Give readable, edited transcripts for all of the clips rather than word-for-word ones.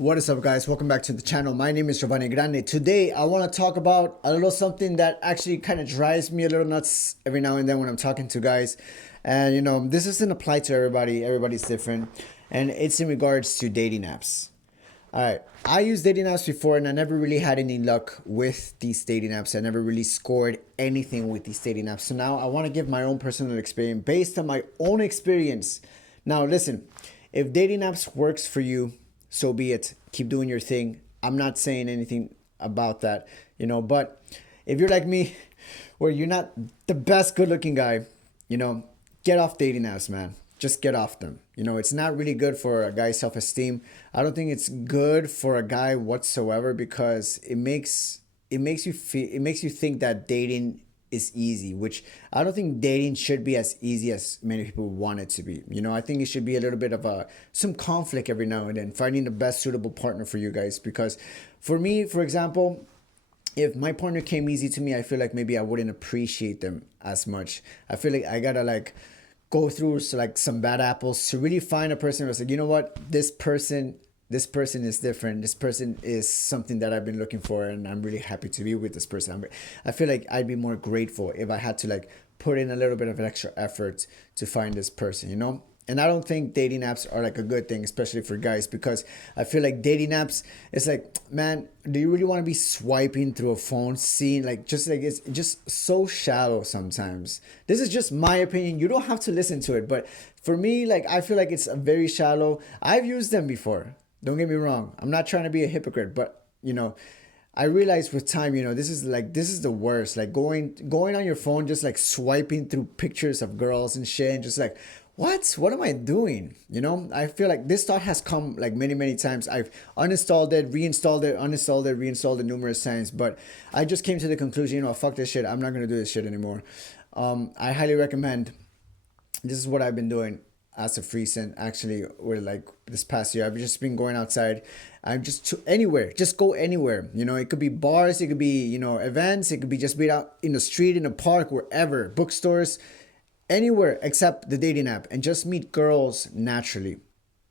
What is up, guys? Welcome back to the channel. My name is Giovanni Grande. Today I want to talk about a little something that actually kind of drives me a little nuts every now and then when I'm talking to guys. And this doesn't apply to everybody. Everybody's different. And it's in regards to dating apps. All right. I used dating apps before and I never really had any luck with these dating apps. I never really scored anything with these dating apps. So now I want to give my own personal experience based on my own experience. Now, listen, if dating apps works for you, so be it. Keep doing your thing. I'm not saying anything about that, but if you're like me, where you're not the best good looking guy, get off dating apps, man. Just get off them. It's not really good for a guy's self esteem. I don't think it's good for a guy whatsoever because it makes you think that dating is easy, which I don't think dating should be as easy as many people want it to be. I think it should be a little bit of some conflict every now and then, finding the best suitable partner for you guys. Because for me, for example, if my partner came easy to me, I feel like maybe I wouldn't appreciate them as much. I feel like I gotta go through some bad apples to really find a person who's like, you know what, this person is different. This person is something that I've been looking for, and I'm really happy to be with this person. I feel like I'd be more grateful if I had to put in a little bit of an extra effort to find this person. And I don't think dating apps are a good thing, especially for guys, because I feel like dating apps, it's like, man, do you really want to be swiping through a phone, seeing it's just so shallow sometimes. This is just my opinion. You don't have to listen to it, but for me, I feel like it's a very shallow. I've used them before. Don't get me wrong. I'm not trying to be a hypocrite, but I realized with time, this is the worst. Going on your phone, just swiping through pictures of girls and shit, and just what am I doing? I feel like this thought has come many, many times. I've uninstalled it, reinstalled it, uninstalled it, reinstalled it numerous times, but I just came to the conclusion, fuck this shit. I'm not gonna do this shit anymore. I highly recommend. This is what I've been doing as of recent, actually, with this past year. I've just been going outside. I'm just to anywhere, just go anywhere. It could be bars, it could be events, it could be just be out in the street, in a park, wherever, bookstores, anywhere except the dating app, and just meet girls naturally.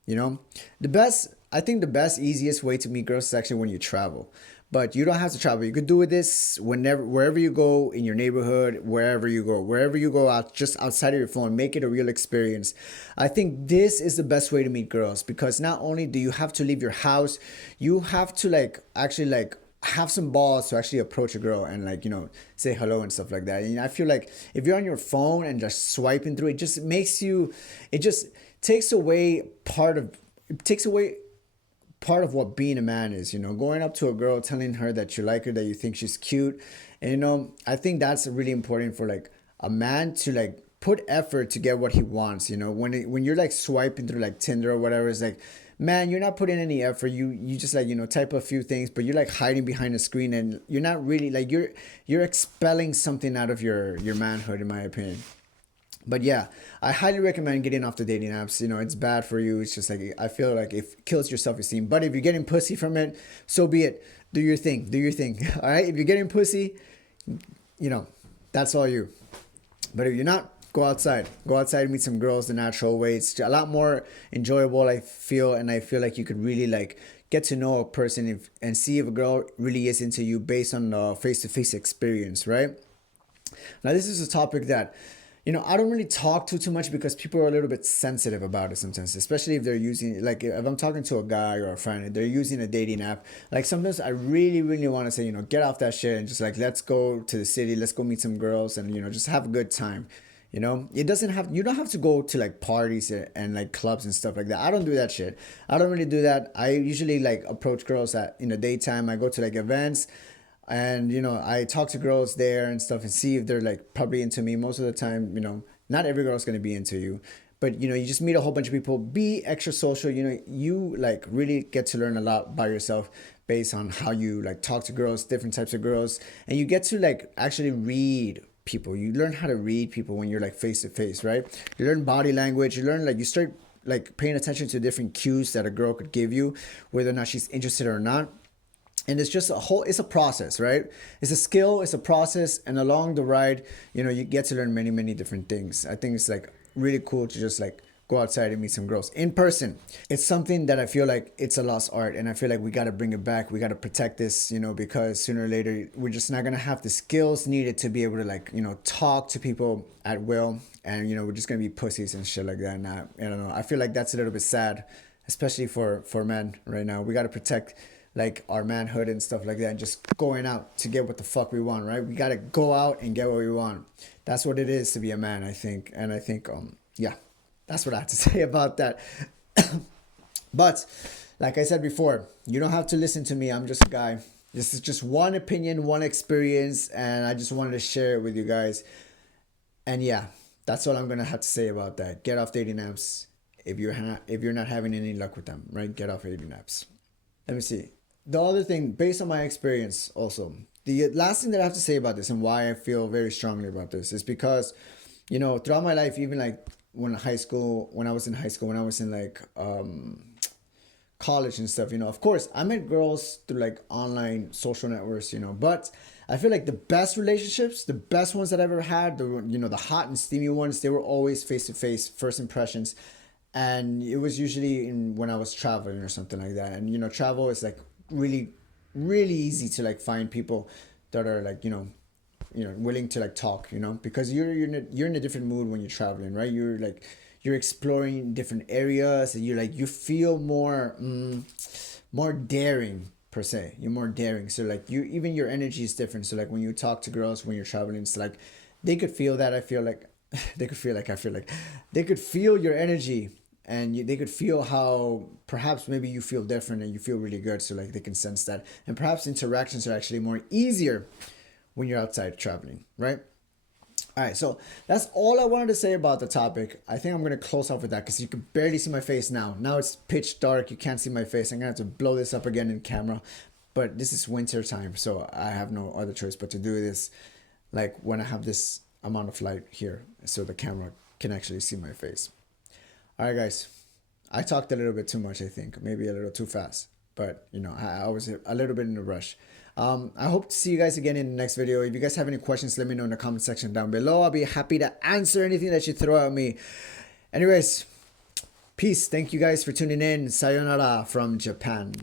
I think the best, easiest way to meet girls is actually when you travel. But you don't have to travel. You could do this wherever you go, in your neighborhood, wherever you go out, just outside of your phone, make it a real experience. I think this is the best way to meet girls, because not only do you have to leave your house, you have to actually have some balls to actually approach a girl and say hello and stuff like that. And I feel like if you're on your phone and just swiping through, it just takes away part of what being a man is. Going up to a girl, telling her that you like her, that you think she's cute. And I think that's really important for a man to put effort to get what he wants. When you're swiping through Tinder or whatever, it's man, you're not putting any effort. You just type a few things, but you're hiding behind a screen, and you're not really you're expelling something out of your manhood, in my opinion. But yeah, I highly recommend getting off the dating apps. It's bad for you. It's just I feel like it kills your self-esteem. But if you're getting pussy from it, so be it. Do your thing. Do your thing. All right. If you're getting pussy, that's all you. But if you're not, go outside. Go outside and meet some girls the natural way. It's a lot more enjoyable, I feel. And I feel like you could really get to know a person and see if a girl really is into you based on the face-to-face experience, right? Now, this is a topic that I don't really talk too much, because people are a little bit sensitive about it sometimes, especially if they're using, if I'm talking to a guy or a friend and they're using a dating app. Sometimes I really, really want to say, get off that shit and just let's go to the city, let's go meet some girls and, just have a good time. You don't have to go to parties and clubs and stuff like that. I don't do that shit. I don't really do that. I usually approach girls in the daytime. I go to events. And, I talk to girls there and stuff and see if they're probably into me. Most of the time, not every girl's going to be into you. But, you just meet a whole bunch of people. Be extra social. You really get to learn a lot about yourself based on how you talk to girls, different types of girls. And you get to actually read people. You learn how to read people when you're face to face, right? You learn body language. You learn you start paying attention to different cues that a girl could give you, whether or not she's interested or not. And it's just it's a process, right? It's a skill, it's a process. And along the ride, you get to learn many, many different things. I think it's really cool to just go outside and meet some girls in person. It's something that I feel like it's a lost art, and I feel like we got to bring it back. We got to protect this, you know, because sooner or later we're just not going to have the skills needed to be able to, like, you know, talk to people at will, and, you know, we're just going to be pussies and shit like that. And I don't know, I feel like that's a little bit sad, especially for men right now. We got to protect like our manhood and stuff like that, and just going out to get what the fuck we want, right? We got to go out and get what we want. That's what it is to be a man, I think. And I think yeah, that's what I have to say about that. But like I said before, you don't have to listen to me. I'm just a guy. This is just one opinion, one experience, and I just wanted to share it with you guys. And yeah, that's all I'm gonna have to say about that. Get off dating apps if you're not having any luck with them, right? Get off dating apps. Let me see. The other thing, based on my experience, also, the last thing that I have to say about this and why I feel very strongly about this is because, you know, throughout my life, even like when I was in high school, when I was in like college and stuff, you know, of course I met girls through like online social networks, you know, but I feel like the best relationships, the best ones that I ever had, you know, the hot and steamy ones, they were always face to face, first impressions. And it was usually when I was traveling or something like that. And, you know, travel is like really, really easy to like find people that are like, you know, willing to like talk, you know, because you're in a different mood when you're traveling, right? You're exploring different areas, and you feel more more daring per se. You're more daring, so like even your energy is different. So like when you talk to girls when you're traveling, it's like they could feel that. I feel like they could feel like I feel like they could feel your energy, and they could feel how perhaps maybe you feel different and you feel really good. So like they can sense that, and perhaps interactions are actually more easier when you're outside traveling, right? All right, so that's all I wanted to say about the topic. I think I'm going to close off with that because you can barely see my face now. Now it's pitch dark. You can't see my face. I'm going to have to blow this up again in camera. But this is winter time, so I have no other choice but to do this like when I have this amount of light here so the camera can actually see my face. All right, guys. I talked a little bit too much, I think. Maybe a little too fast. But, you know, I was a little bit in a rush. I hope to see you guys again in the next video. If you guys have any questions, let me know in the comment section down below. I'll be happy to answer anything that you throw at me. Anyways, peace. Thank you guys for tuning in. Sayonara from Japan.